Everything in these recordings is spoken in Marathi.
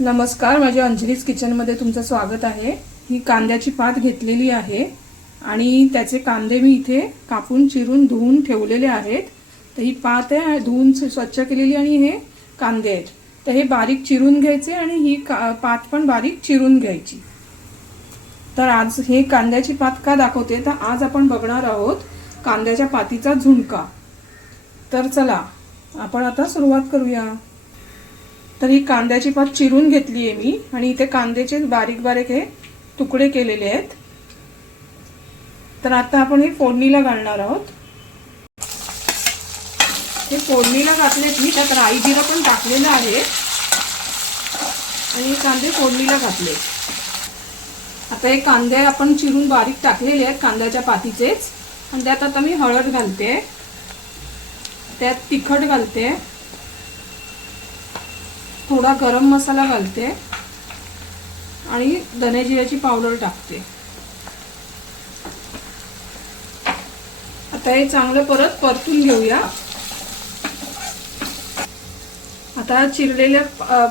नमस्कार माझ्या अंजलीज किचनमध्ये तुमचं स्वागत आहे. ही कांद्याची पात घेतलेली आहे आणि त्याचे कांदे मी इथे कापून चिरून धुवून ठेवलेले आहेत. तर ही पात आहे धुवून स्वच्छ केलेली आणि हे कांदे आहेत. तर हे बारीक चिरून घ्यायचे आणि ही का पात पण बारीक चिरून घ्यायची. तर आज हे कांद्याची पात का दाखवते? तर आज आपण बघणार आहोत कांद्याच्या पातीचा झुणका. तर चला आपण आता सुरुवात करूया. तर ही कांद्याची पात चिरून घेतली आहे मी आणि इथे कांद्याचे बारीक बारीक हे तुकडे केलेले आहेत. तर आता आपण हे फोडणीला घालणार आहोत. हे फोडणीला घातलेत मी त्यात राई जिरं पण टाकलेलं आहे. आणि कांदे फोडणीला घातले. आता हे कांदे आपण चिरून बारीक टाकलेले आहेत कांद्याच्या पातीचेच. आणि त्यात आता मी हळद घालते. त्यात तिखट घालते. थोडा गरम मसाला घालते आणि धने जिऱ्याची पावडर टाकते. आता हे चांगलं परत परतून घेऊया. आता चिरलेल्या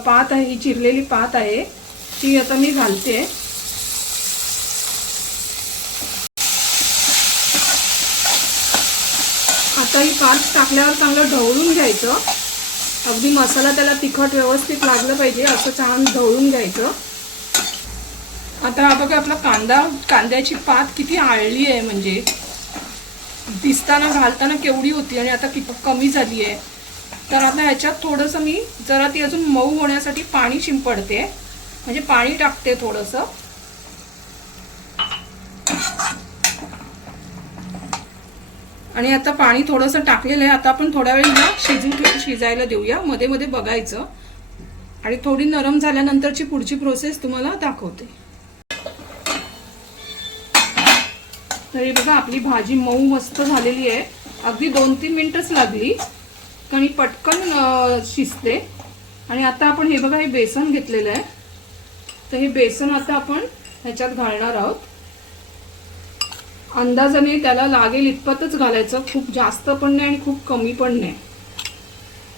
पात आहे ही चिरलेली पात आहे ती आता मी घालते. आता ही पात टाकल्यावर चांगलं ढवळून घ्यायचं. अगदी मसाला त्याला तिखट व्यवस्थित लागलं पाहिजे असं छान ढवळून घ्यायचं. आता हा बघा आपला कांदा कांद्याची पात किती आळली आहे म्हणजे. दिसताना घालताना केवढी होती आणि आता किती कमी झाली आहे. तर आता ह्याच्यात थोडंसं मी जरा ती अजून मऊ होण्यासाठी पाणी शिंपडते. म्हणजे पाणी टाकते थोडंसं. आणि आता पाणी थोडंसं टाकलेलं आहे. आता आपण थोड्या वेळेला हिला शिजू शिजायला देऊया. मध्ये मध्ये बघायचं. आणि थोडी नरम झाल्यानंतरची पुढची प्रोसेस तुम्हाला दाखवते. तरी बघा आपली भाजी मऊ मस्त झालेली आहे. अगदी दोन तीन मिनिटच लागली. कारण ही पटकन शिजते. आणि आता आपण हे बघा हे बेसन घेतलेलं आहे. तर हे बेसन आता आपण ह्याच्यात घालणार आहोत. अंदाजाने त्याला लागेल इतपतच घालायचं. खूप जास्त पण नाही आणि खूप कमी पण नाही.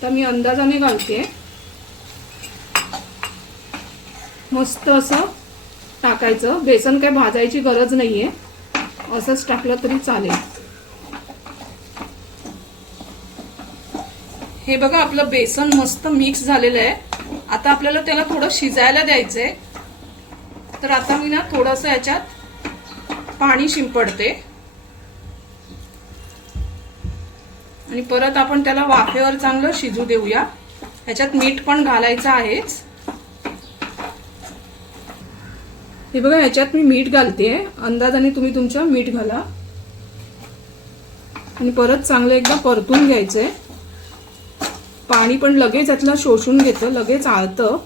तर मी अंदाजाने घालते. मस्त असं टाकायचं. बेसन काय भाजायची गरज नाहीये. असंच टाकलं तरी चालेल. हे बघा आपलं बेसन मस्त मिक्स झालेलं आहे. आता आपल्याला त्याला थोडं शिजायला द्यायचं आहे तर आता मी ना थोडंसं याच्यात पाणी शिंपडते. आणि परत आपण त्याला वाफेवर चांगलं शिजू देऊया. ह्याच्यात मीठ पण घालायचं आहेच. हे बघा ह्याच्यात मी मीठ घालते. अंदाजाने तुम्ही तुमच्या मीठ घाला. आणि परत चांगलं एकदा परतून घ्यायचंय. पाणी पण लगेच यातलं शोषून घेतं लगेच आळतं.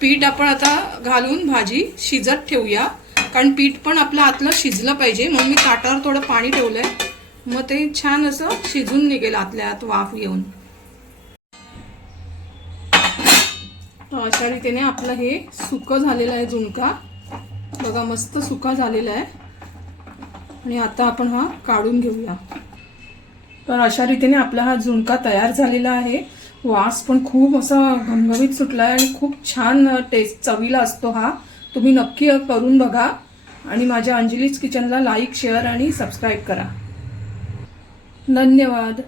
पीठ आपण आता घालून भाजी शिजत ठेवूया. कारण पीठ पण आपलं आतलं शिजलं पाहिजे. म्हणून मी ताटावर थोडं पाणी ठेवलंय. मग ते छान असं शिजून निघेल आतल्या आत वाफ येऊन अशा रीतीने आपलं हे सुकं झालेलं आहे झुणका. बघा मस्त सुका झालेला आहे. आणि आता आपण हा काढून घेऊया. तर अशा रीतीने आपला हा झुणका तयार झालेला आहे. वास पण खूप असा घमघमीत सुटला आहे आणि खूप छान टेस्ट चवीला असतो हा. तुम्ही नक्की करून बघा आणि माझ्या अंजलीज किचनला लाईक शेअर आणि सबस्क्राईब करा. धन्यवाद.